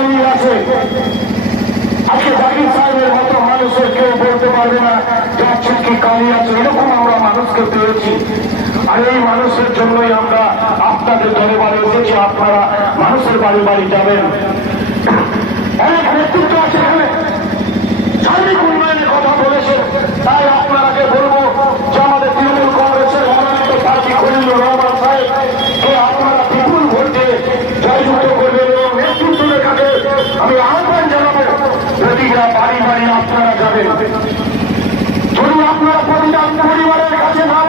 কালী আছে। আজকে জাকির সাহেবের মতো মানুষের কেউ বলতে পারবে না যার চুটকি কালী আছে। এরকম আমরা মানুষকে পেয়েছি। আর এই মানুষের জন্যই আমরা আপনাদের দরবারে এসেছি। আপনারা মানুষের বাড়ি বাড়ি যাবেন। অনেক নেতৃত্ব আছে এখানে, সার্বিক উন্নয়নের কথা বলেছে। তাই আপনারাকে বলবো যে আমাদের তৃণমূল কংগ্রেসের মনোনীত প্রার্থী খলিলুর রহমান সাহেবকে আপনারা বিপুল ভোট দিয়ে জয়যুক্ত করবেন এবং নেতৃত্ব রেখাকে আমি আহ্বান জানাবো প্রতিটা বাড়ি বাড়ি আপনারা যাবেন। যদি আপনারা প্রতিটা পরিবারের কাছে না